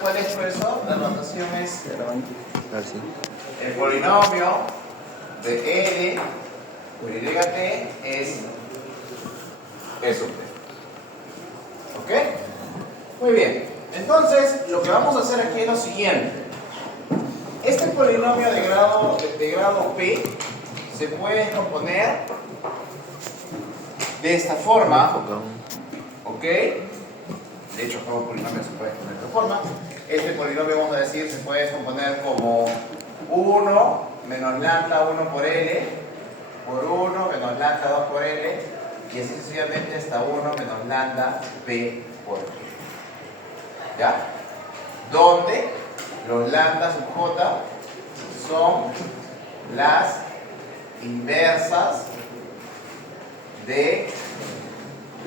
¿Cuál es, profesor? La notación es el polinomio de L por YT es eso. ¿Ok? Muy bien. Entonces, lo que vamos a hacer aquí es lo siguiente. Este polinomio de grado P se puede descomponer de esta forma. ¿Ok? De hecho, todo polinomio se puede descomponer de esta forma. Este polinomio, vamos a decir, se puede descomponer como 1 menos lambda 1 por L por 1 menos lambda 2 por L y así sucesivamente hasta 1 menos lambda P por L. ¿Ya? Donde los lambda sub J son las inversas de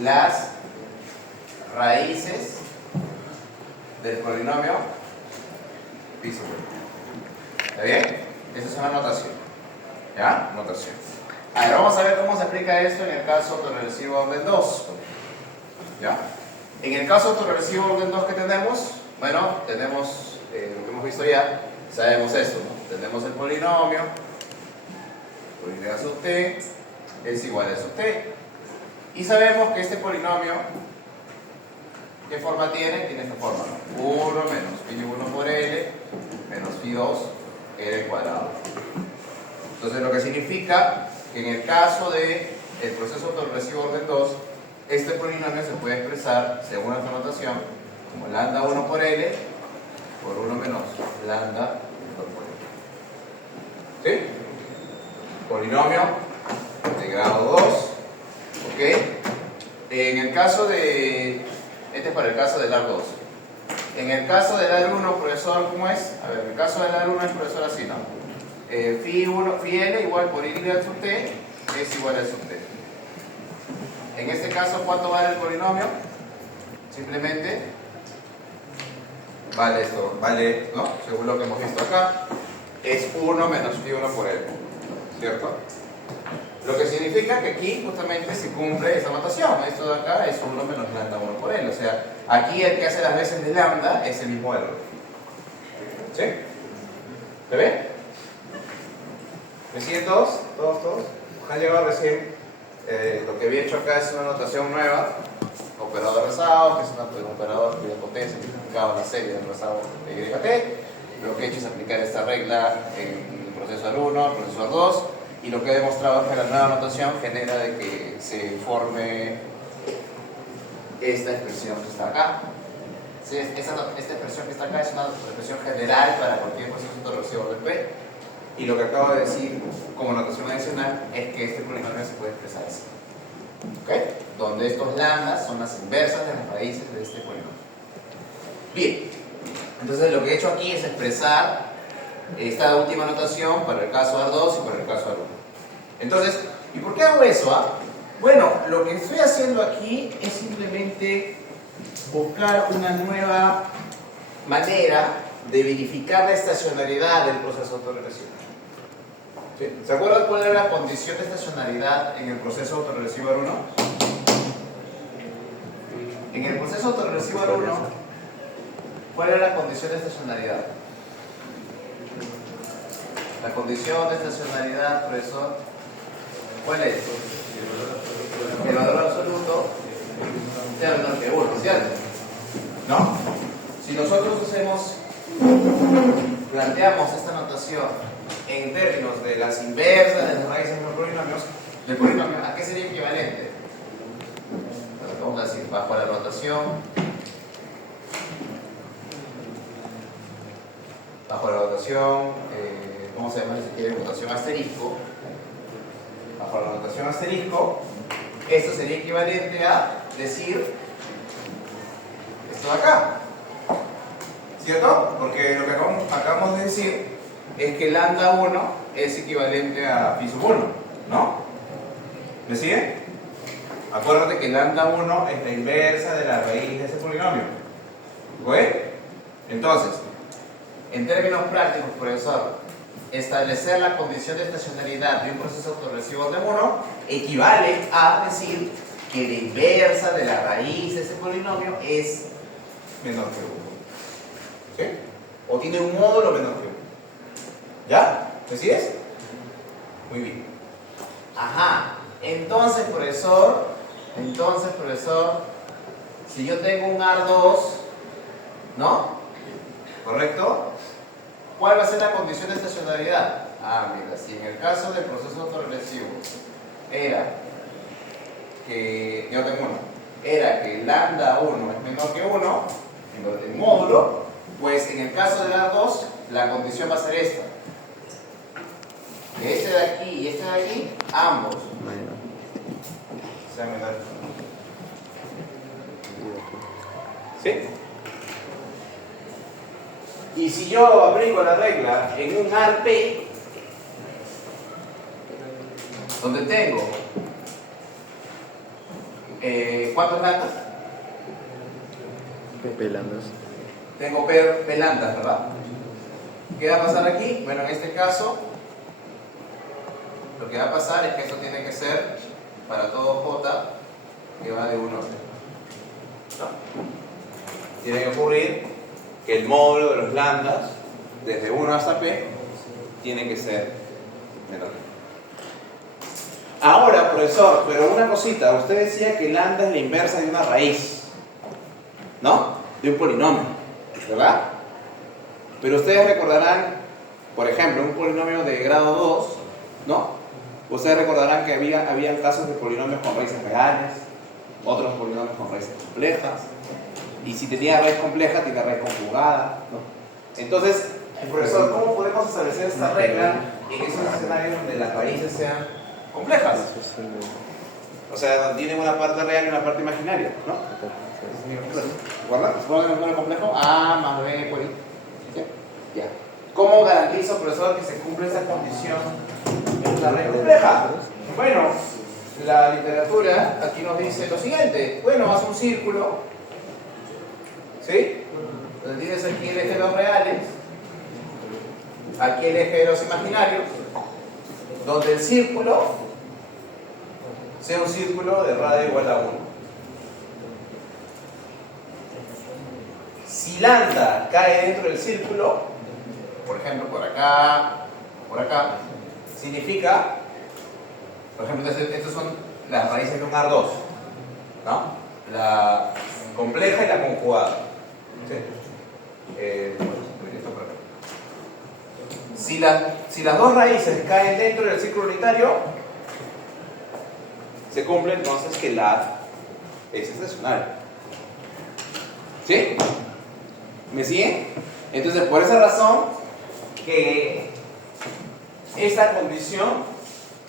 las raíces del polinomio piso. ¿Está bien? Esa es una notación. ¿Ya? Notación. Ahora vamos a ver cómo se aplica esto en el caso autorregresivo orden 2. ¿Ya? En el caso autorregresivo orden 2 que tenemos, bueno, tenemos lo que hemos visto ya, sabemos esto, ¿no? Tenemos el polinomio, por y sub t es igual a sub t. Y sabemos que este polinomio, ¿qué forma tiene? Tiene esta forma, ¿no? 1 menos phi1 por L menos phi2 L cuadrado. Entonces lo que significa que en el caso del proceso autorregresivo orden 2, este polinomio se puede expresar según esta notación como lambda 1 por L por 1 menos lambda 2 por L. ¿Sí? Polinomio de grado 2. ¿Ok? En el caso de... Este es para el caso del largo 2. En el caso del AR1, profesor, ¿cómo es? A ver, en el caso del AR1 es, profesor, así, ¿no? Phi L igual por Y sub t es igual a sub t. En este caso, ¿cuánto vale el polinomio? Simplemente vale esto, vale, ¿no? Según lo que hemos visto acá, es 1 menos phi1 por L, ¿cierto? Lo que significa que aquí justamente se cumple esa notación. Esto de acá es 1 menos lambda 1 por L. O sea, aquí el que hace las veces de lambda es el mismo L. ¿Sí? ¿Se ve? ¿Me siguen todos? ¿Todos? Han llegado recién. Lo que había hecho acá es una notación nueva. Operador rezado, que es un operador de potencia que significaba la serie del rezado de YT. Lo que he hecho es aplicar esta regla en el proceso R1, el proceso R2. Y lo que he demostrado es que la nueva notación genera de que se forme esta expresión que está acá. Sí, esta expresión que está acá es una expresión general para cualquier proceso autorregresivo del P. Y lo que acabo de decir como notación adicional es que este polinomio se puede expresar así. ¿Ok? Donde estos lambdas son las inversas de las raíces de este polinomio. Bien. Entonces lo que he hecho aquí es expresar esta última notación para el caso R2 y para el caso R1. Entonces, ¿y por qué hago eso? Bueno, lo que estoy haciendo aquí es simplemente buscar una nueva manera de verificar la estacionariedad del proceso autorregresivo. ¿Sí? ¿Se acuerdan cuál era la condición de estacionariedad en el proceso autorregresivo R1? En el proceso autorregresivo R1, ¿cuál era la condición de estacionariedad? La condición de estacionalidad, profesor, ¿cuál es? El valor absoluto sea menor que 1, ¿cierto? ¿No? Si nosotros planteamos esta notación en términos de las inversas de las raíces de los polinomios, del polinomio, ¿a qué sería equivalente? Vamos a decir, bajo la notación, vamos a llamar si quiere notación asterisco. Bajo la notación asterisco, esto sería equivalente a decir esto de acá, ¿cierto? Porque lo que acabamos de decir es que lambda 1 es equivalente a phi sub 1, ¿no? ¿Me sigue? Acuérdate que lambda 1 es la inversa de la raíz de ese polinomio. ¿Ok? Entonces, en términos prácticos, profesor, establecer la condición de estacionalidad de un proceso autorregresivo orden 1 equivale a decir que la inversa de la raíz de ese polinomio es menor que 1. ¿Sí? O tiene un módulo menor que 1. ¿Ya? ¿Me sigues? Muy bien. Ajá. Entonces, profesor, si yo tengo un AR2, ¿no? ¿Correcto? ¿Cuál va a ser la condición de estacionariedad? Ah, mira, si en el caso del proceso autoregresivo era que, yo tengo uno, era que lambda 1 es menor que 1, el módulo, pues en el caso del AR2, la condición va a ser esta. Que este de aquí y este de aquí, ambos sean menores. ¿Sí? Y si yo aplico la regla en un ARP, donde tengo ¿cuántos landas? Pelandas. Tengo pelandas, ¿verdad? ¿Qué va a pasar aquí? Bueno, en este caso, lo que va a pasar es que esto tiene que ser para todo J que va de 1 a 0. ¿No? Tiene que ocurrir que el módulo de los lambdas, desde 1 hasta P, tiene que ser menor. Ahora, profesor, pero una cosita, usted decía que lambda es la inversa de una raíz, ¿no? De un polinomio, ¿verdad? Pero ustedes recordarán, por ejemplo, un polinomio de grado 2, ¿no? Ustedes recordarán que habían casos de polinomios con raíces reales, otros polinomios con raíces complejas, y si tenía raíz compleja, tiene raíz conjugada, ¿no? Entonces, profesor, ¿cómo podemos establecer esta regla en esos escenarios donde las raíces sean complejas? O sea, donde tienen una parte real y una parte imaginaria, ¿no? ¿Recuerdan? ¿Se puede poner complejo? A más B por I. Ya. ¿Cómo garantizo, profesor, que se cumple esa condición en una raíz compleja? Bueno, la literatura aquí nos dice lo siguiente. Bueno, haz un círculo, ¿sí? Donde tienes aquí el eje de los reales, aquí el eje de los imaginarios, donde el círculo sea un círculo de radio igual a 1. Si lambda cae dentro del círculo, por ejemplo, por acá, significa, por ejemplo, estas son las raíces de un AR2, ¿no? La compleja y la conjugada. ¿Sí? Si las dos raíces caen dentro del círculo unitario, se cumple entonces que la es estacionaria. ¿Sí? ¿Me siguen? Entonces, por esa razón, que esta condición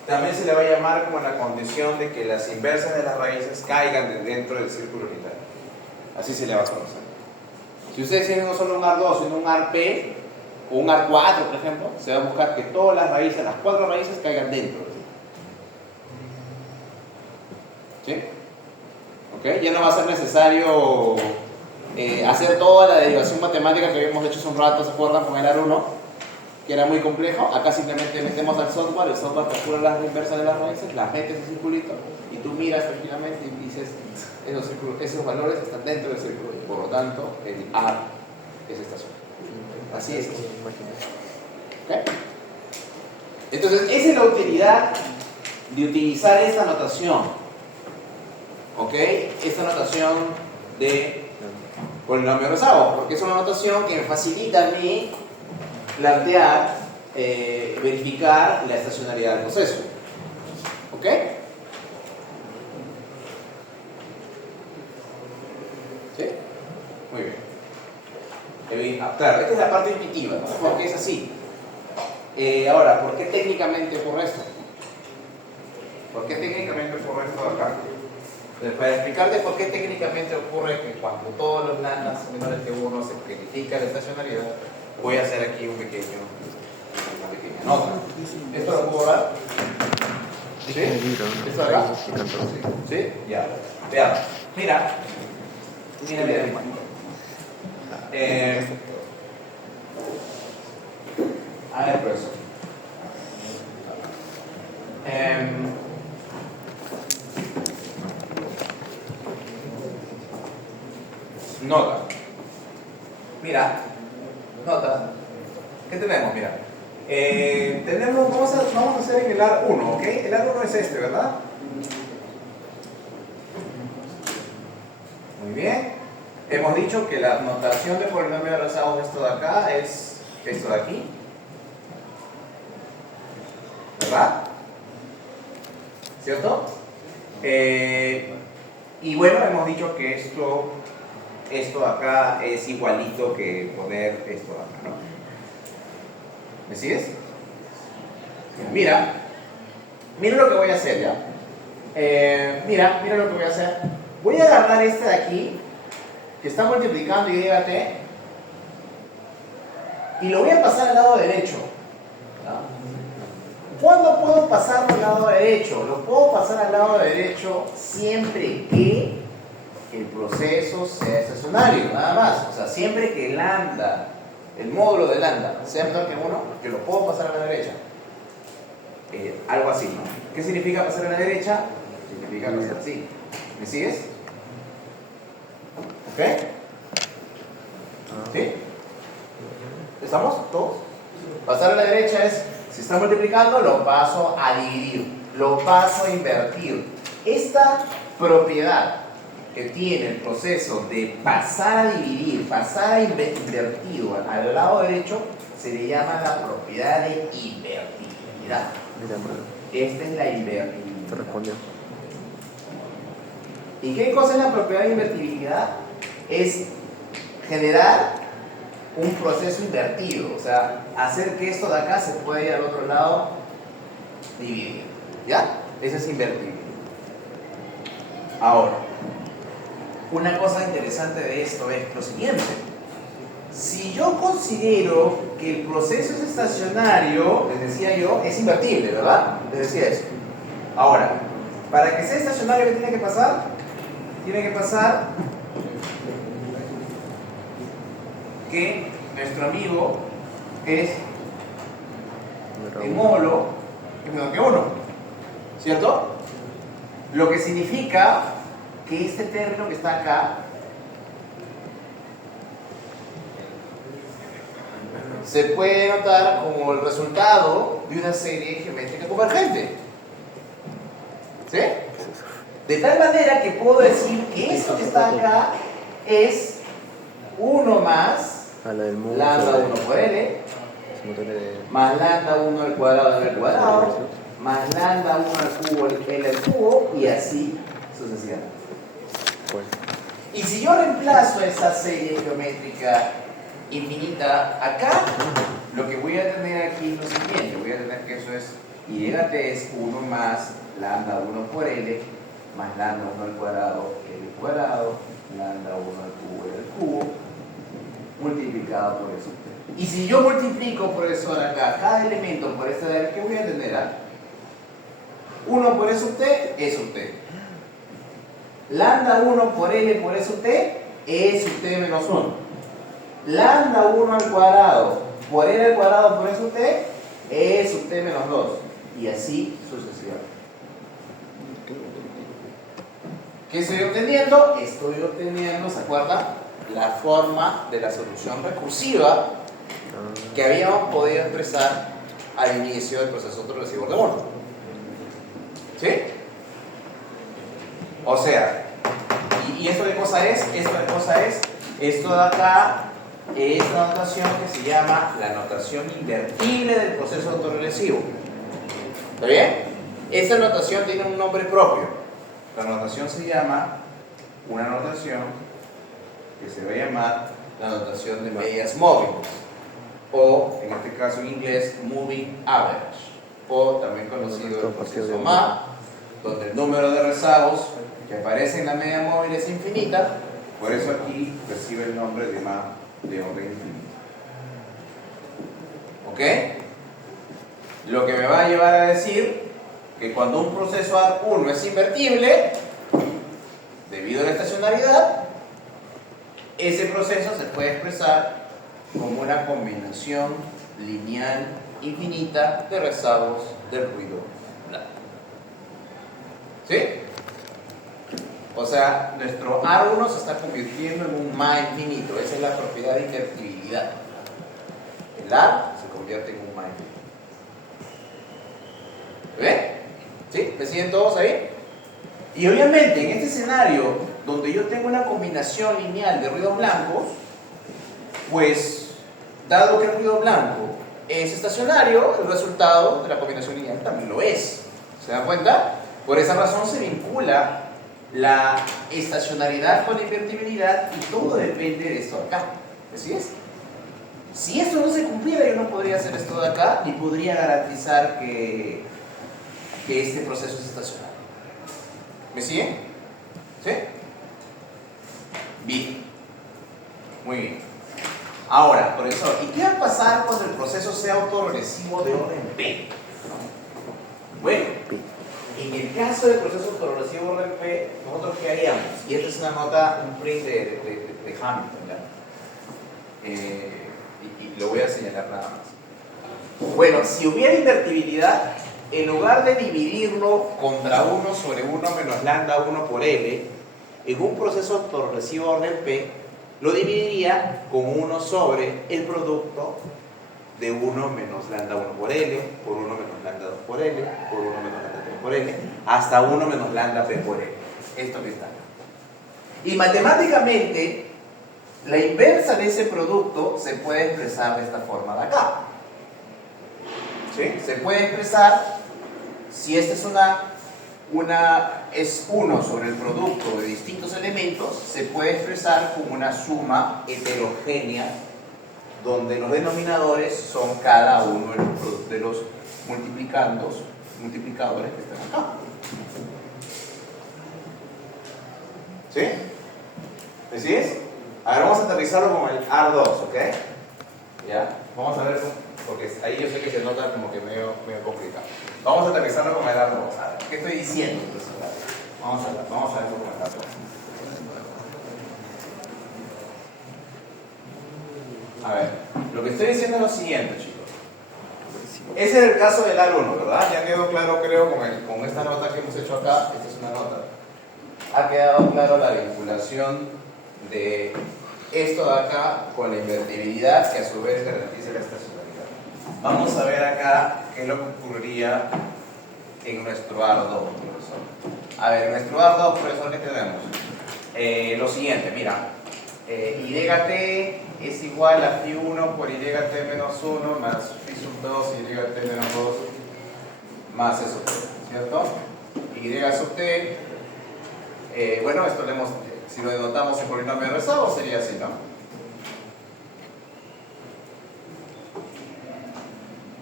también se le va a llamar como la condición de que las inversas de las raíces caigan dentro del círculo unitario. Así se le va a conocer. Si ustedes tienen no solo un AR2, sino un ARP o un AR4, por ejemplo, se va a buscar que todas las raíces, las 4 raíces, caigan dentro. ¿Sí? ¿Ok? Ya no va a ser necesario hacer toda la derivación matemática que habíamos hecho hace un rato, ¿se acuerdan? Con el AR1, que era muy complejo. Acá simplemente metemos al software, el software calcula las inversas de las raíces, las metes en circulito y tú miras tranquilamente y dices esos valores están dentro del círculo y por lo tanto el AR es estacionario. Así es. ¿Okay? Entonces, esa es la utilidad de utilizar esta notación. ¿Ok? Esta notación de polinomio Rosado, porque es una notación que me facilita a mí plantear, verificar la estacionalidad del proceso. ¿Ok? ¿Sí? Muy bien. Claro, esta es la parte intuitiva, ¿no? Porque es así. Ahora, ¿por qué técnicamente ocurre esto? ¿Por qué técnicamente ocurre esto acá? Entonces, para explicarte por qué técnicamente ocurre que cuando todos los lambdas son menores que 1 se verifica la estacionalidad, voy a hacer aquí una pequeña nota. ¿Esto lo puedo dar? ¿Sí? ¿Esto de acá? ¿Sí? Ya. Veamos. Mira. A ver, profesor. Nota. Mira, nota. ¿Qué tenemos? Mira. Vamos a hacer en el AR1, ¿ok? El AR1 es este, ¿verdad? Muy bien. Hemos dicho que la notación de polinomio de rezagos de esto de acá es esto de aquí. ¿Verdad? ¿Cierto? Y bueno, hemos dicho que esto de acá es igualito que poner esto de acá, ¿no? ¿Me sigues? Mira lo que voy a hacer ya. Mira lo que voy a hacer. Voy a agarrar este de aquí, que está multiplicando y t, y lo voy a pasar al lado derecho. ¿Cuándo puedo pasarlo al lado derecho? Lo puedo pasar al lado derecho siempre que el proceso sea estacionario, nada más. O sea, siempre que lambda, el módulo de lambda, sea menor que 1, yo lo puedo pasar a la derecha. Algo así, ¿no? ¿Qué significa pasar a la derecha? Significa pasar así. ¿Me sigues? ¿Ok? ¿Sí? ¿Estamos todos? Pasar a la derecha es, si está multiplicando, lo paso a dividir, lo paso a invertir. Esta propiedad que tiene el proceso de pasar a dividir, pasar a invertido al lado derecho, se le llama la propiedad de invertibilidad. Esta es la invertibilidad. Te respondió. ¿Y qué cosa es la propiedad de invertibilidad? Es generar un proceso invertido, o sea, hacer que esto de acá se pueda ir al otro lado dividido. ¿Ya? Eso es invertibilidad. Ahora, una cosa interesante de esto es lo siguiente. Si yo considero que el proceso es estacionario, les decía yo, es invertible, ¿verdad? Les decía eso. Ahora, para que sea estacionario, ¿qué tiene que pasar? Tiene que pasar que nuestro amigo es el módulo es menor que 1, ¿cierto? Lo que significa que este término que está acá se puede notar como el resultado de una serie geométrica convergente. ¿Sí? De tal manera que puedo decir que esto que está acá es 1 más lambda 1 por L, más lambda 1 al cuadrado L al cuadrado, más lambda 1 al cubo L al cubo, y así sucesivamente. Y si yo reemplazo esa serie geométrica infinita acá, lo que voy a tener aquí es lo siguiente. Voy a tener que eso es YT es 1 más lambda 1 por L, más lambda 1 al cuadrado L al cuadrado, lambda 1 al cubo L al cubo, multiplicado por eso. Y si yo multiplico por eso acá, cada elemento por esta de aquí, ¿qué voy a tener? 1 por eso t es un t. Lambda 1 por L por eso t es un t menos 1. Lambda 1 al cuadrado por L al cuadrado por eso t es un t menos 2. Y así sucesivamente. ¿Qué estoy obteniendo? Estoy obteniendo, ¿se acuerdan? La forma de la solución recursiva que habíamos podido expresar al inicio del proceso transversal de Born. ¿Sí? O sea, ¿y esto de cosa es? Esto de acá es la notación que se llama la notación invertible del proceso autorregresivo. ¿Está bien? Esta notación tiene un nombre propio. La notación se llama una notación que se va a llamar la notación de medias móviles, o en este caso en inglés Moving Average, o también conocido el proceso MA, donde el número de rezagos que aparece en la media móvil es infinita, por eso aquí recibe el nombre de MA de orden infinito. ¿Ok? Lo que me va a llevar a decir que cuando un proceso AR1 es invertible, debido a la estacionariedad, ese proceso se puede expresar como una combinación lineal infinita de rezagos del ruido blanco. ¿Sí? O sea, nuestro AR1 se está convirtiendo en un MA infinito. Esa es la propiedad de invertibilidad. lar se convierte en un mayor. ¿Ven? ¿Sí? ¿Me siguen todos ahí? Y obviamente en este escenario donde yo tengo una combinación lineal de ruidos blancos, pues dado que el ruido blanco es estacionario, el resultado de la combinación lineal también lo es. ¿Se dan cuenta? Por esa razón se vincula la estacionalidad con la invertibilidad y todo depende de esto de acá. ¿Así es? Si esto no se cumpliera, yo no podría hacer esto de acá ni podría garantizar que este proceso es estacionario. ¿Me siguen? ¿Sí? Bien. Muy bien. Ahora, profesor, ¿y qué va a pasar cuando el proceso sea autoregresivo de orden P? Bueno, en el caso del proceso autoregresivo de orden P, ¿nosotros qué haríamos? Y esta es una nota, un print de Hamilton, ¿ya? Y lo voy a señalar nada más. Bueno, si hubiera invertibilidad, en lugar de dividirlo contra 1 sobre 1 menos lambda 1 por L, en un proceso autoregresivo de orden P, lo dividiría con 1 sobre el producto de 1 menos lambda 1 por L, por 1 menos lambda 2 por L, por 1 menos lambda 3 por L, hasta 1 menos lambda P por L. Esto que está acá. Y matemáticamente, la inversa de ese producto se puede expresar de esta forma de acá. ¿Sí? Se puede expresar, si esta es es 1 sobre el producto de distintos elementos, se puede expresar como una suma heterogénea donde los denominadores son cada uno de los multiplicadores que están acá. ¿Sí? ¿Así es? A ver, vamos a aterrizarlo con el R2, ¿ok? ¿Ya? Vamos a ver, porque ahí yo sé que se nota como que medio complicado. Vamos a aterrizarlo con el R2. A ver, ¿qué estoy diciendo? Vamos a ver con el R2. A ver, lo que estoy diciendo es lo siguiente, chicos. Ese es el caso del R1, ¿verdad? Ya quedó claro, creo, con esta nota que hemos hecho acá. Esta es una nota. Ha quedado claro la vinculación de esto de acá con la invertibilidad, que a su vez garantiza la estacionalidad. Vamos a ver acá qué es lo que ocurriría en nuestro R2, profesor. A ver, nuestro R2, profesor, ¿qué tenemos? Lo siguiente, mira. YT es igual a phi 1 por YT menos 1 más phi sub 2 y YT menos 2 más eso, ¿cierto? Y sub t, bueno, esto si lo denotamos en polinomio rezago sería así, ¿no?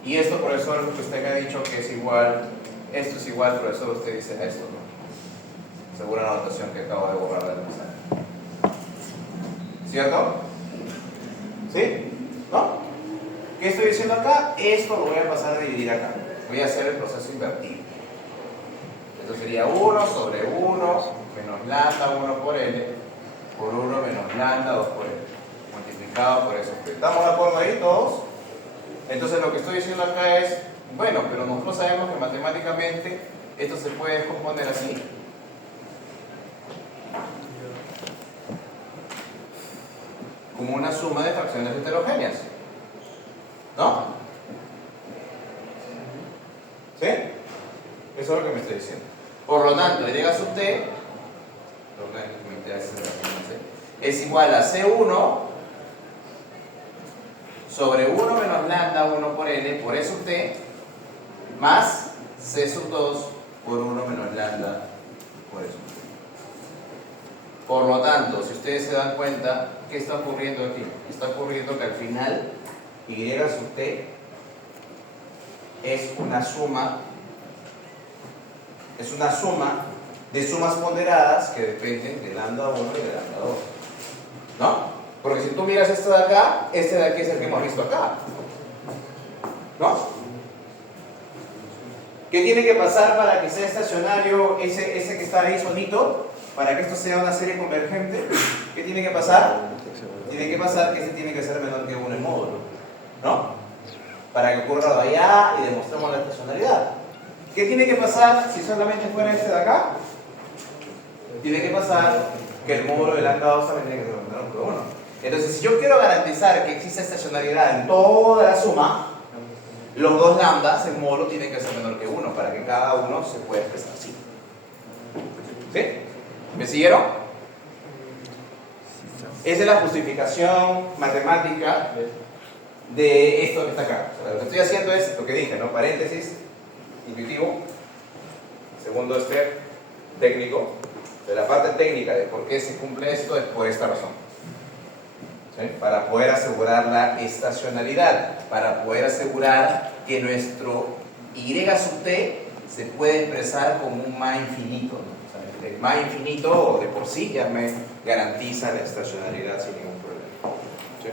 Y esto, profesor, que usted me ha dicho que es igual, esto es igual, profesor, usted dice esto, ¿no? Según la anotación que acabo de borrar del mensaje. ¿Cierto? ¿Sí? ¿No? ¿Qué estoy diciendo acá? Esto lo voy a pasar a dividir acá. Voy a hacer el proceso invertido. Esto sería 1 sobre 1 menos lambda 1 por L por 1 menos lambda 2 por L multiplicado por eso. ¿Estamos de acuerdo ahí todos? Entonces lo que estoy diciendo acá es, bueno, pero nosotros sabemos que matemáticamente esto se puede descomponer así. Como una suma de fracciones heterogéneas, ¿no? ¿Sí? Eso es lo que me estoy diciendo. Por lo tanto, y sub t es igual a C1 sobre 1 menos lambda 1 por L por E sub t más C sub 2 por 1 menos lambda por E sub t. Por lo tanto, si ustedes se dan cuenta, ¿qué está ocurriendo aquí? Está ocurriendo que al final Y sub t es una suma de sumas ponderadas que dependen de lambda 1 y de lambda 2, ¿no? Porque si tú miras esto de acá, este de aquí es el que hemos visto acá, ¿no? ¿Qué tiene que pasar para que sea estacionario ese que está ahí solito? Para que esto sea una serie convergente, ¿qué tiene que pasar? Tiene que pasar que este tiene que ser menor que 1 en módulo, ¿no? Para que ocurra lo de allá y demostremos la estacionalidad. ¿Qué tiene que pasar si solamente fuera este de acá? Tiene que pasar que el módulo de lambda 2 también tiene que ser menor que 1. Entonces, si yo quiero garantizar que exista estacionalidad en toda la suma, los dos lambdas en módulo tienen que ser menor que 1 para que cada uno se pueda expresar así. ¿Sí? ¿Me siguieron? Esa es la justificación matemática de esto que está acá. O sea, lo que estoy haciendo es lo que dije, ¿no? Paréntesis, intuitivo, segundo step, técnico. De la parte técnica de por qué se cumple esto es por esta razón. ¿Sí? Para poder asegurar la estacionalidad, para poder asegurar que nuestro y sub t se puede expresar como un ma infinito, ¿no? O sea, el ma infinito de por sí ya me garantiza la estacionalidad sin ningún problema. ¿Sí?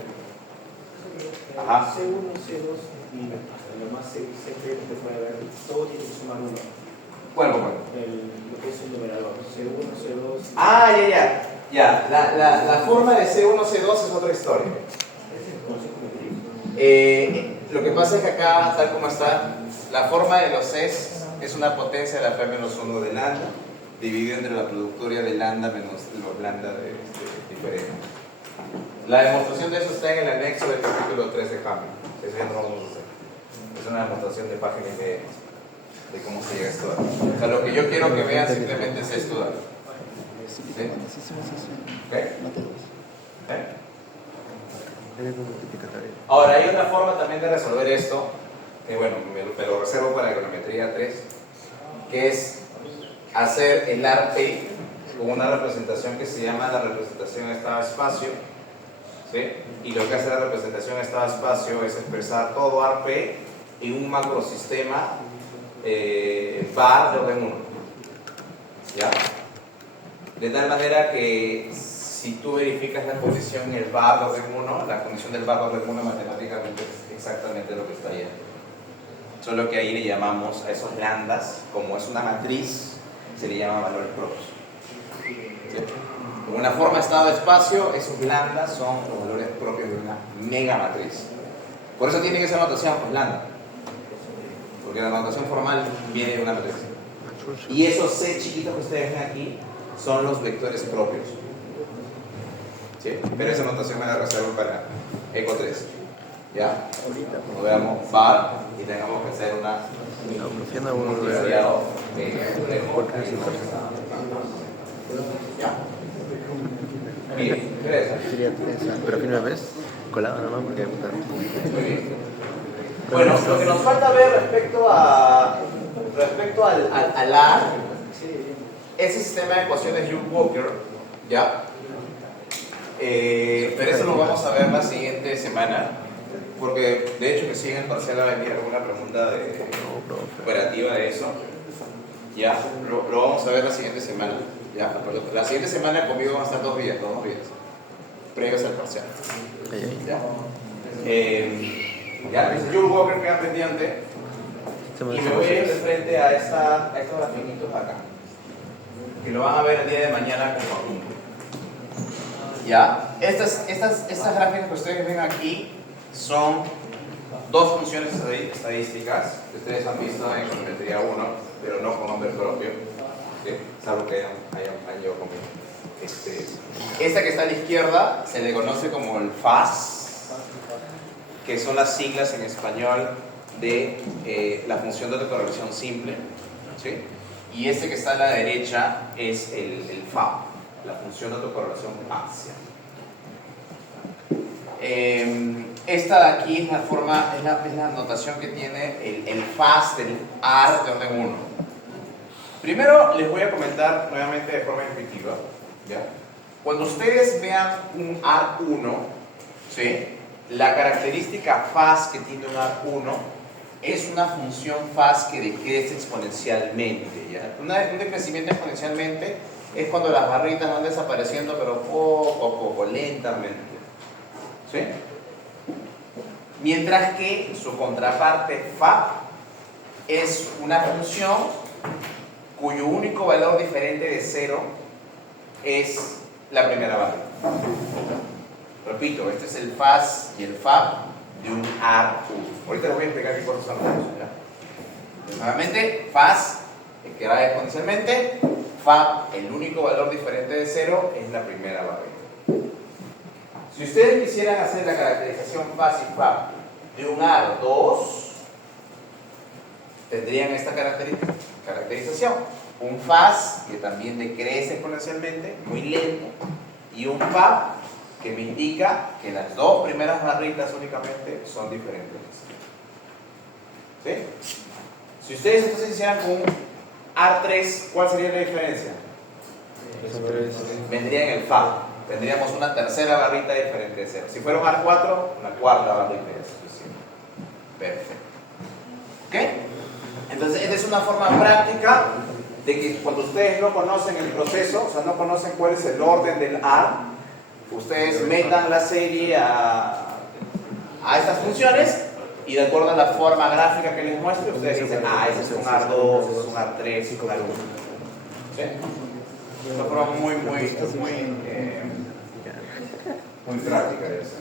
Ajá. C1, C2 y hasta lo más C3 que puede haber, todo tiene que sumar 1. Bueno. Lo que es el numerador, C1, C2. Ah, ya. La forma de C1, C2 es otra historia. Lo que pasa es que acá, tal como está, la forma de los Cs es una potencia de la P-1 de lambda, dividido entre la productoria de lambda menos los lambda de diferentes. La demostración de eso está en el anexo del capítulo 3 de Hamilton. Eso ya no lo vamos a hacer. Es una demostración de página y media de cómo se llega a esto. O sea, lo que yo quiero que vean simplemente es esto. ¿Sí? ¿Okay? Ahora, hay otra forma también de resolver esto, que bueno, me lo reservo para econometría 3, que es hacer el ARP con una representación que se llama la representación estado-espacio. ¿Sí? Y lo que hace la representación estado-espacio es expresar todo ARP en un macrosistema var de orden 1. ¿Ya? De tal manera que si tú verificas la condición en el var de orden 1, la condición del var de orden 1 matemáticamente es exactamente lo que está ahí. Solo que ahí le llamamos a esos lambdas, como es una matriz, se le llama valores propios. ¿Sí? En una forma estado-espacio, esos lambdas son los valores propios de una mega matriz. Por eso tiene que ser notación pues lambda, porque la notación formal viene de una matriz. Y esos C chiquitos que ustedes ven aquí son los vectores propios. ¿Sí? Pero esa notación me la reservo para eco 3. ¿Ya? Cuando veamos var y tengamos que hacer una multivariado ¿ya? Bien, pero aquí no ves colado nomás porque muy bien. Bueno, lo que nos falta ver respecto al AR, ese sistema de ecuaciones Young-Walker, ¿ya? Pero eso lo vamos a ver la siguiente semana, porque de hecho que sigue en parcial va a venir alguna pregunta operativa de eso. Ya, lo vamos a ver la siguiente semana. Ya, la siguiente semana conmigo van a estar 2 días, previos al parcial. Ya, Young-Walker queda pendiente. Y me voy a ir de frente a estos grafiquitos acá, que lo van a ver el día de mañana con Facundo. ¿Ya? Estas gráficas que ustedes ven aquí son 2 funciones estadísticas que ustedes han visto en geometría 1, pero no con nombre propio, ¿sí? Salvo que hayan yo conmigo. Esta que está a la izquierda se le conoce como el FAS, que son las siglas en español de la función de autocorrelación simple, ¿sí? Y este que está a la derecha es el FA, la función de autocorrelación parcial. Esta de aquí es la notación que tiene el FAS del AR de orden 1. Primero les voy a comentar nuevamente de forma intuitiva, ¿ya? Cuando ustedes vean un AR1, ¿sí? La característica FAS que tiene un AR1 es una función FAS que decrece exponencialmente, ¿ya? Un decrecimiento exponencialmente es cuando las barritas van desapareciendo, pero poco a poco, lentamente, ¿sí? Mientras que su contraparte FA es una función cuyo único valor diferente de 0 es la primera barrita. Repito, este es el FAS y el FAB de un AR1. Ahorita les voy a explicar qué cosas son las. Nuevamente, FAS, el que va exponencialmente, FAB, el único valor diferente de 0 es la primera barrita. Si ustedes quisieran hacer la caracterización faz y fa de un aro 2, tendrían esta caracterización. Un faz que también decrece exponencialmente, muy lento, y un fa que me indica que las dos primeras barritas únicamente son diferentes. ¿Sí? Si ustedes entonces hicieran con un AR3, ¿cuál sería la diferencia? Vendría en el fa. Tendríamos una tercera barrita diferente de 0. Si fuera un AR4, una cuarta barrita de suficiente. Perfecto. ¿Ok? Entonces, esta es una forma práctica de que cuando ustedes no conocen el proceso, o sea, no conocen cuál es el orden del AR, ustedes metan la serie a estas funciones y de acuerdo a la forma gráfica que les muestre, ustedes dicen, ese es un AR2, ese es un AR3, ese es un AR1. ¿Sí? Es una forma muy práctica de eso.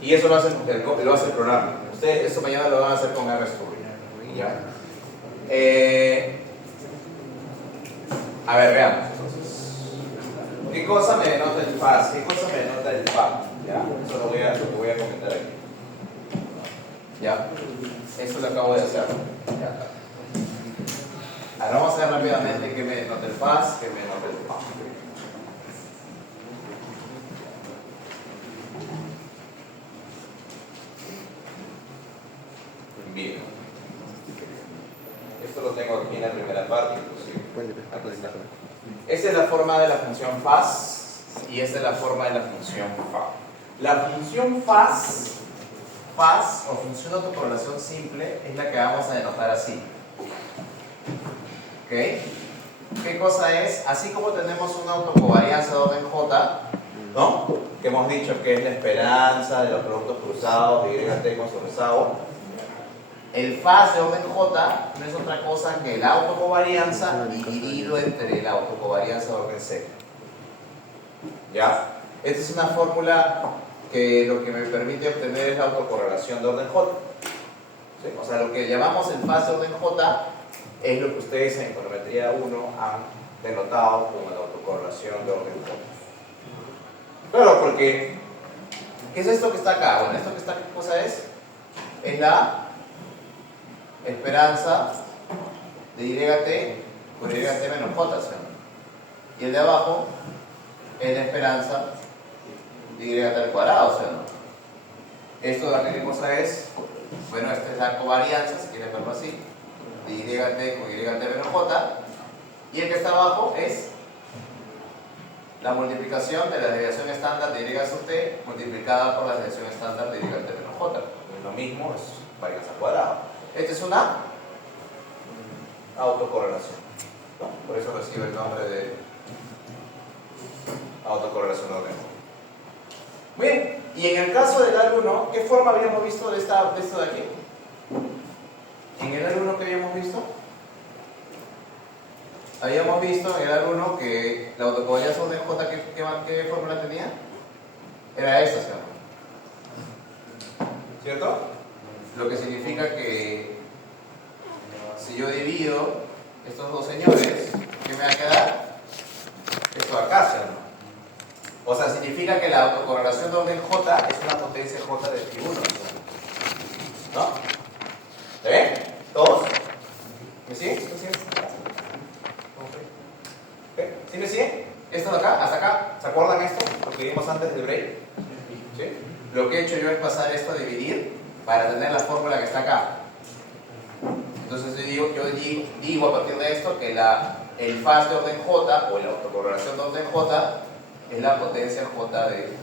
Y eso lo hace el programa. Ustedes eso mañana lo van a hacer con RStudio. ¿Ya? A ver, veamos entonces. ¿Qué cosa me denota el faz? ¿Qué cosa me denota el fa? ¿Ya? Eso lo voy a comentar aquí. ¿Ya? Eso lo acabo de hacer. ¿Ya? Ahora vamos a ver rápidamente qué me denota el faz, qué me denota el fa. Bien. Esto lo tengo aquí en la primera parte, inclusive. Aquí está. Esta es la forma de la función faz y esta es la forma de la función fa. La función faz o función de autocorrelación simple es la que vamos a denotar así. ¿Ok? ¿Qué cosa es? Así como tenemos una autocovarianza de orden J, ¿no? Que hemos dicho que es la esperanza de los productos cruzados de YT con sobresado. El faz de orden J no es otra cosa que la autocovarianza dividido entre la autocovarianza de orden C. ¿Ya? Esta es una fórmula que lo que me permite obtener es la autocorrelación de orden J. ¿Sí? O sea, lo que llamamos el faz de orden J es lo que ustedes en econometría 1 han denotado como la autocorrelación de orden J. Claro, porque ¿qué es esto que está acá? Bueno, esto que está acá, ¿qué cosa es? Es la esperanza de YT por YT menos J, ¿sí? Y el de abajo es la esperanza de YT al cuadrado, ¿sí? Esto de acá, ¿qué cosa es? Bueno, esta es la covarianza, si quieren verlo así, de YT con YT menos J, y el que está abajo es la multiplicación de la desviación estándar de Y sub T multiplicada por la desviación estándar de YT menos J. Es lo mismo, es varianza al cuadrado. Esta es una autocorrelación, ¿no? Por eso recibe el nombre de autocorrelación de orden. Muy bien, y en el caso del AR1, ¿qué forma habíamos visto de esto de aquí? En el AR1, ¿qué habíamos visto? Habíamos visto en el AR1 que la autocovarianza de J, ¿qué fórmula tenía? Era esta, ¿cierto? Lo que significa que si yo divido estos dos señores, ¿qué me va a quedar? Esto acá, ¿cierto? O sea, significa que la autocorrelación de orden J es una potencia J de phi 1, ¿no? ¿Se ven? ¿Todos? ¿Me siguen? ¿Me siguen? ¿Sí me siguen? Esto de acá, hasta acá, ¿se acuerdan esto? Lo que vimos antes del break. ¿Sí? Lo que he hecho yo es pasar esto a dividir para tener la fórmula que está acá. Entonces yo digo a partir de esto que el faz de orden J o la autocorrelación de orden J es la potencia J de phi 1.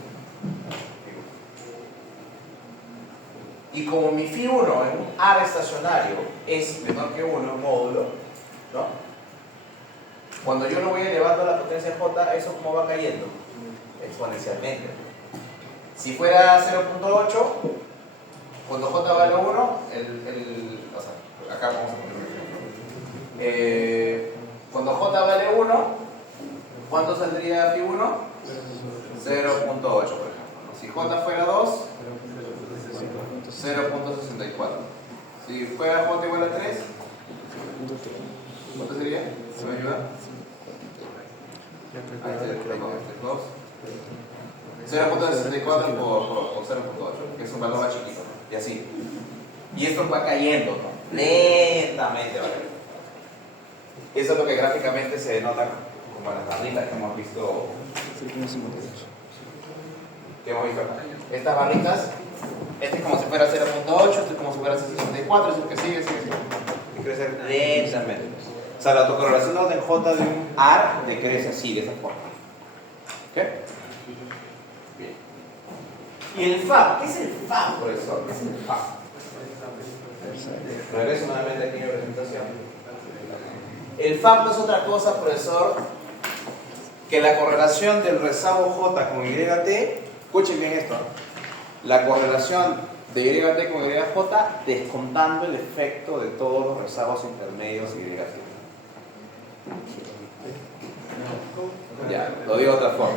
Y como mi phi 1 en un AR estacionario es menor que 1 en módulo, ¿no? Cuando yo lo voy elevando a la potencia J, ¿eso cómo va cayendo? Exponencialmente. Si fuera 0.8, cuando J vale 1, o sea, acá vamos a poner. Cuando J vale 1, ¿cuánto saldría phi 1? 0.8, por ejemplo. Si J fuera 2, 0.64. Si fuera J igual a 3, ¿cuánto sería? ¿Se me ayuda? Ahí está el 2. 0.64 por 0.8, que es un valor más chiquito, y así. Y esto va cayendo, ¿no? Lentamente, ¿vale? Eso es lo que gráficamente se denota como las barritas que hemos visto. Acá. Estas barritas, este es como si fuera 0.8, este es como si fuera 64, es el que sigue. Y crece lentamente. O sea, la autocorrelación de orden J de un AR decrece así, de esa forma. ¿Ok? Bien. ¿Y el FAB? ¿Qué es el FAB, profesor? ¿Qué es el FAB? Regreso nuevamente aquí a mi presentación. El FAB no es otra cosa, profesor, que la correlación del rezago J con YT. Escuchen bien esto. La correlación de YT con YJ descontando el efecto de todos los rezagos intermedios YT. Ya, lo digo de otra forma.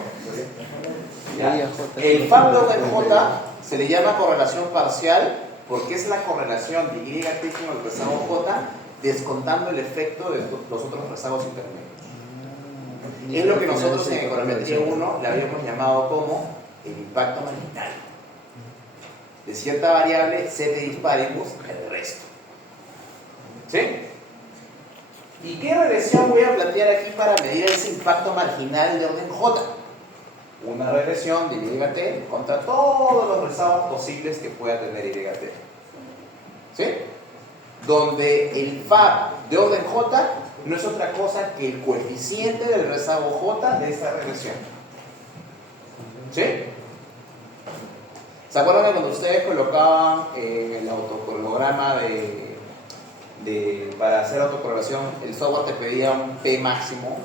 ¿Ya? El FAB de orden J se le llama correlación parcial porque es la correlación de YT con el rezago J descontando el efecto de los otros rezagos intermedios. Es lo que nosotros en econometría 1 le habíamos llamado como el impacto marginal de cierta variable C de disparibus el resto. ¿Sí? ¿Y qué regresión voy a plantear aquí para medir ese impacto marginal de orden J? Una regresión de YT contra todos los rezagos posibles que pueda tener YT. ¿Sí? Donde el FAB de orden J no es otra cosa que el coeficiente del rezago J de esta regresión. ¿Sí? ¿Se acuerdan de cuando ustedes colocaban el autocorrelograma para hacer autocorrelación? El software te pedía un P máximo,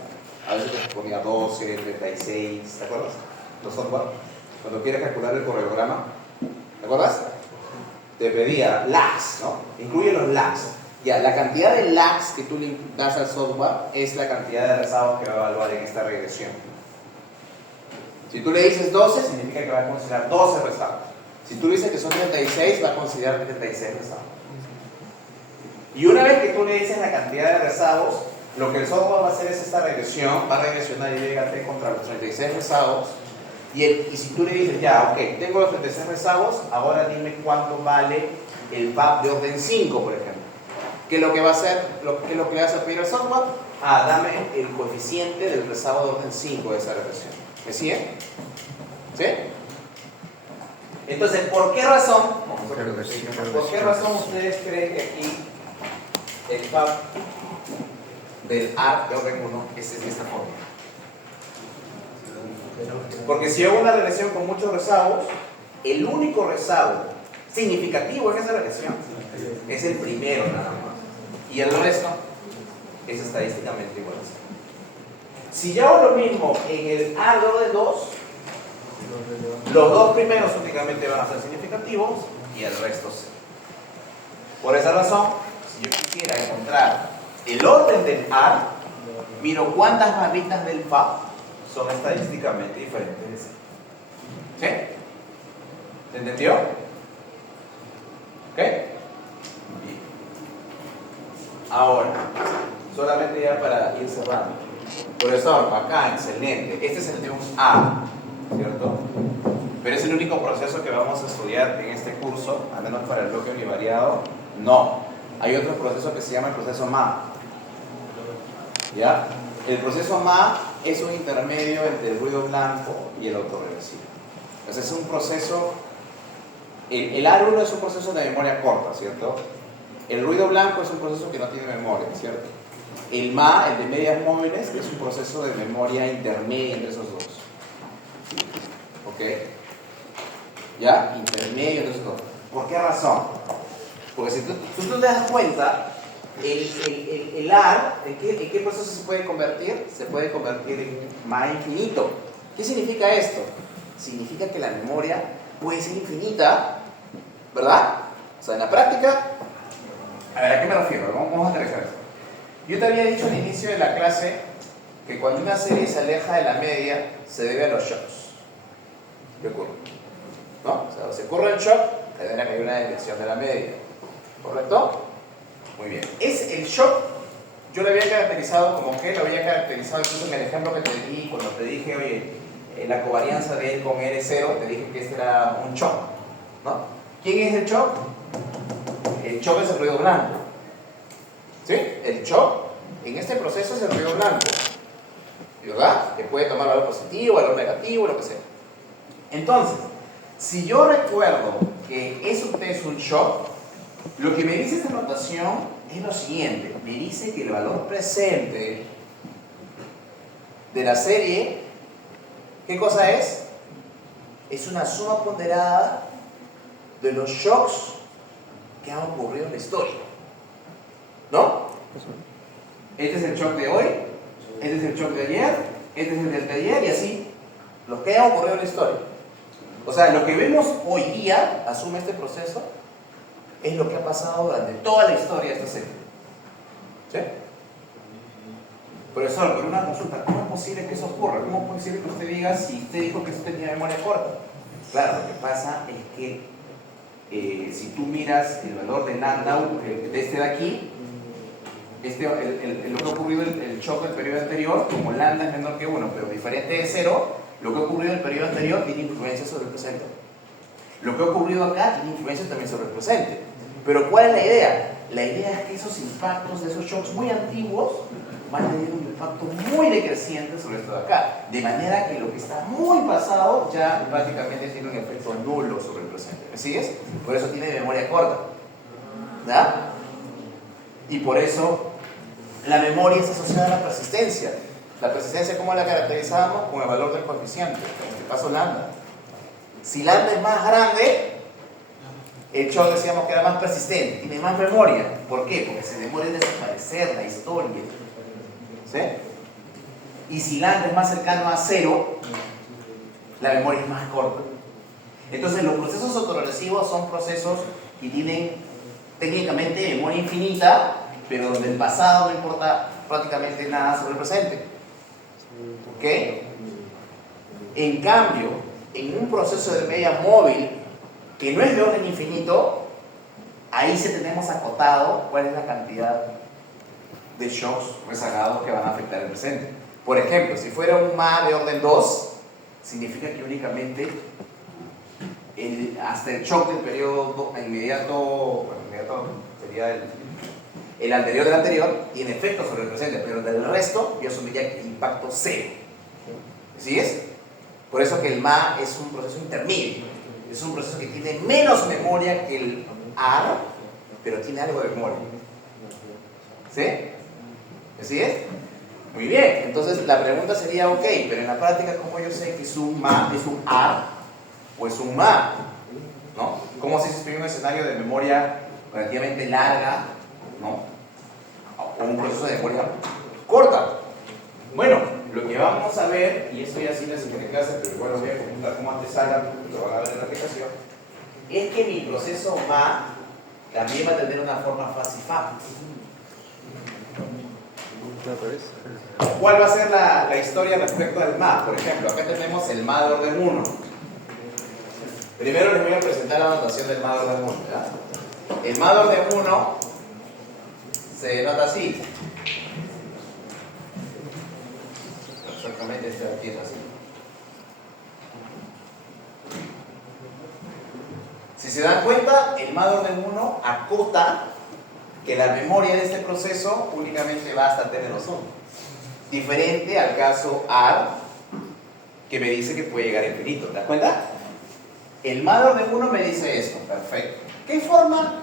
a veces te ponía 12, 36, ¿te acuerdas? Los software, cuando quieres calcular el correlograma, ¿te acuerdas? Te pedía lags, ¿no? Incluye los lags. Ya, la cantidad de lags que tú le das al software es la cantidad de rezagos que va a evaluar en esta regresión. Si tú le dices 12, significa que va a considerar 12 rezagos. Si tú dices que son 36, va a considerar 36 rezagos. Y una vez que tú le dices la cantidad de rezagos, lo que el software va a hacer es esta regresión, va a regresionar YT contra los 36 rezagos. Y si tú le dices, ya, ok, tengo los 36 rezagos, ahora dime cuánto vale el FAB de orden 5, por ejemplo. ¿Qué es lo que va a hacer? ¿Qué es lo que le vas a pedir al software? Dame el coeficiente del rezago de orden 5 de esa regresión. ¿Me siguen? ¿Sí? Entonces, ¿por qué razón? ¿Por qué razón ustedes creen que aquí el FAB del AR de orden 1 es de esta forma? Porque si hago una regresión con muchos rezagos, el único rezago significativo en esa regresión es el primero nada más. Y el resto es estadísticamente igual. Si yo hago lo mismo en el A de orden 2, los dos primeros únicamente van a ser significativos y el resto sí. Por esa razón, si yo quisiera encontrar el orden del A, miro cuántas barritas del FAB son estadísticamente diferentes. ¿Sí? ¿Se entendió? ¿Ok? Bien. Ahora, solamente ya para ir cerrando. Profesor, acá, excelente. Este es el de un A, ¿cierto? Pero es el único proceso que vamos a estudiar en este curso, al menos para el bloque univariado. No. Hay otro proceso que se llama el proceso MA. ¿Ya? El proceso MA es un intermedio entre el ruido blanco y el autorreversible. Entonces es un proceso, el AR1 es un proceso de memoria corta, ¿cierto? El ruido blanco es un proceso que no tiene memoria, ¿cierto? El MA, el de medias móviles, es un proceso de memoria intermedia entre esos dos. ¿Ok? ¿Ya? Intermedio entre esos dos. ¿Por qué razón? Porque si tú te das cuenta, el AR, ¿en qué proceso se puede convertir? Se puede convertir en MA infinito. ¿Qué significa esto? Significa que la memoria puede ser infinita, ¿verdad? O sea, en la práctica, a ver, ¿a qué me refiero? Vamos a aterrizar esto. Yo te había dicho al inicio de la clase que cuando una serie se aleja de la media, se debe a los shocks. ¿Qué ocurre? ¿No? O sea, se ocurre el shock, genera que hay una desviación de la media. ¿Correcto? Muy bien. Es el shock yo lo había caracterizado como que, lo había caracterizado incluso en el ejemplo que te di cuando te dije, oye, la covarianza de él con R0, te dije que este era un shock, ¿no? ¿Quién es el shock? El shock es el ruido blanco, ¿sí? El shock en este proceso es el ruido blanco, ¿verdad? Que puede tomar valor positivo, valor negativo, lo que sea. Entonces, si yo recuerdo que eso es un shock, lo que me dice esta notación es lo siguiente. Me dice que el valor presente de la serie, ¿qué cosa es? Es una suma ponderada de los shocks que han ocurrido en la historia, ¿no? Este es el shock de hoy, este es el shock de ayer, este es el del de ayer y así, los que han ocurrido en la historia. O sea, lo que vemos hoy día, asume este proceso, es lo que ha pasado durante toda la historia de esta serie. ¿Sí? Profesor, pero una consulta, ¿cómo es posible que eso ocurra? ¿Cómo es posible que usted diga si usted dijo que usted tenía memoria corta? Claro, lo que pasa es que si tú miras el valor de Landau, de este de aquí, lo que ha ocurrido en el shock del periodo anterior, como lambda es menor que 1, pero diferente de 0, lo que ha ocurrido en el periodo anterior tiene influencia sobre el presente. Lo que ha ocurrido acá tiene influencia también sobre el presente. Pero ¿cuál es la idea? La idea es que esos impactos de esos shocks muy antiguos van a tener un impacto muy decreciente sobre esto de acá. De manera que lo que está muy pasado ya prácticamente tiene un efecto nulo sobre el presente. ¿Me sigues? Por eso tiene memoria corta. ¿Ya? Y por eso la memoria es asociada a la persistencia. La persistencia, ¿cómo la caracterizamos? Con el valor del coeficiente, en este caso lambda. Si lambda es más grande, el shock decíamos que era más persistente, tiene más memoria. ¿Por qué? Porque se demora en desaparecer la historia. ¿Sí? Y si lambda es más cercano a 0, la memoria es más corta. Entonces los procesos autoregresivos son procesos que tienen técnicamente memoria infinita, pero donde el pasado no importa prácticamente nada sobre el presente. ¿Ok? En cambio, en un proceso de media móvil que no es de orden infinito, ahí sí tenemos acotado cuál es la cantidad de shocks rezagados que van a afectar el presente. Por ejemplo, si fuera un MA de orden 2, significa que únicamente hasta el shock del periodo inmediato sería el anterior del anterior, tiene efecto sobre el presente, pero del resto yo asumiría que el impacto cero. ¿Sigues? Por eso que el MA es un proceso intermedio, es un proceso que tiene menos memoria que el AR, pero tiene algo de memoria. ¿Sí? ¿Sigues? Muy bien, entonces la pregunta sería, ok, pero en la práctica, ¿cómo yo sé que es un MA, es un AR o es un MA? ¿No? ¿Cómo si se escribe un escenario de memoria relativamente larga, ¿no? O un proceso de memoria corta? Bueno, lo que vamos a ver, y esto ya sí en la siguiente clase, pero igual lo voy a comentar como antes salgan, lo van a ver en la aplicación, es que mi proceso MA también va a tener una forma FASI-FAP. ¿Cuál va a ser la historia respecto al MA? Por ejemplo, acá tenemos el MA de orden 1. Primero les voy a presentar la notación del MA de orden 1. ¿Ya? El MA de orden 1 se denota así. Exactamente, este de aquí es así. Si se dan cuenta, el MA de orden 1 acota que la memoria de este proceso únicamente va hasta T-1. Diferente al caso AR, que me dice que puede llegar a infinito. ¿Te das cuenta? El MA de orden 1 me dice esto. Perfecto. ¿Qué forma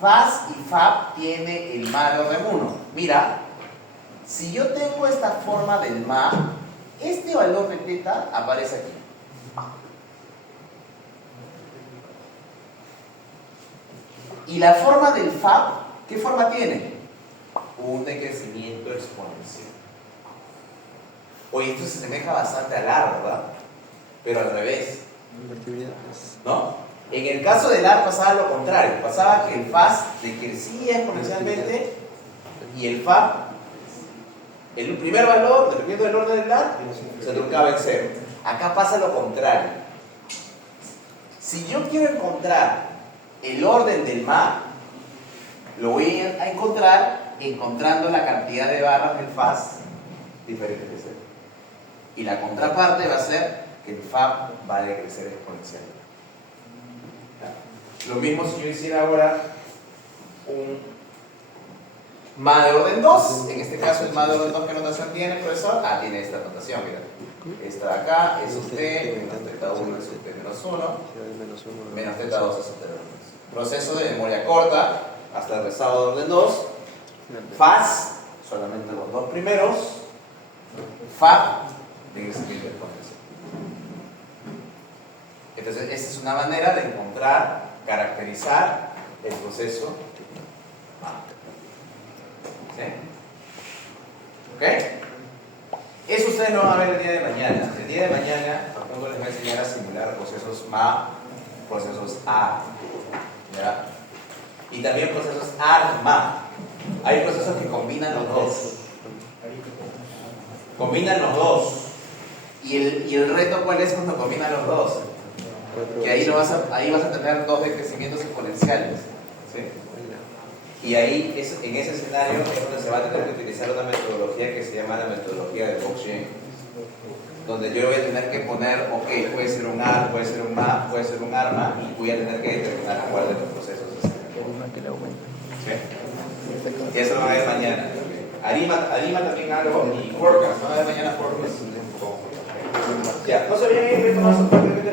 FAS y FAP tiene el MA de orden 1? Mira, si yo tengo esta forma del MA, este valor de teta aparece aquí. Y la forma del FAP, ¿qué forma tiene? Un decrecimiento exponencial. Oye, esto se asemeja bastante al AR, ¿verdad? Pero al revés, ¿no? En el caso del AR pasaba lo contrario. Pasaba que el FAS decrecía exponencialmente y el FAP, el primer valor, dependiendo del orden del AR, se truncaba en 0. Acá pasa lo contrario. Si yo quiero encontrar el orden del MA, lo voy a encontrar encontrando la cantidad de barras del faz diferente que sea. Y la contraparte va a ser que el fab va a decrecer exponencialmente. Lo mismo si yo hiciera ahora un MA de orden 2, en este caso el MA de orden 2, ¿qué notación tiene, profesor? Ah, tiene esta notación, mira. Esta de acá es usted, menos teta 1 es usted menos 1, menos teta 2 es usted menos 1. Proceso de memoria corta, hasta el rezado de orden 2, faz, solamente los dos primeros, fab, decrecimiento exponencial. Entonces, esa es una manera de encontrar, caracterizar el proceso MA. ¿Sí? ¿Ok? Eso ustedes lo van a ver el día de mañana. El día de mañana, Facundo les va a enseñar a simular procesos MA, procesos AR. ¿Ya? Y también procesos AR-MA. Hay procesos que combinan los dos. Combinan los dos. ¿Y el reto cuál es cuando combinan los dos? Que ahí vas a tener dos decrecimientos exponenciales. ¿Sí? Y ahí, en ese escenario, es donde se va a tener que utilizar una metodología que se llama la metodología de Box-Chain. Donde yo voy a tener que poner, ok, puede ser un AR, puede ser un MA, puede ser un ARMA, y voy a tener que determinar cuál de los procesos es. ¿Sí? Y eso lo van a ver mañana. Arima también algo, y Forecast. ¿No va a ver mañana Forecast? Ya, no se vayan a ir, más aparte de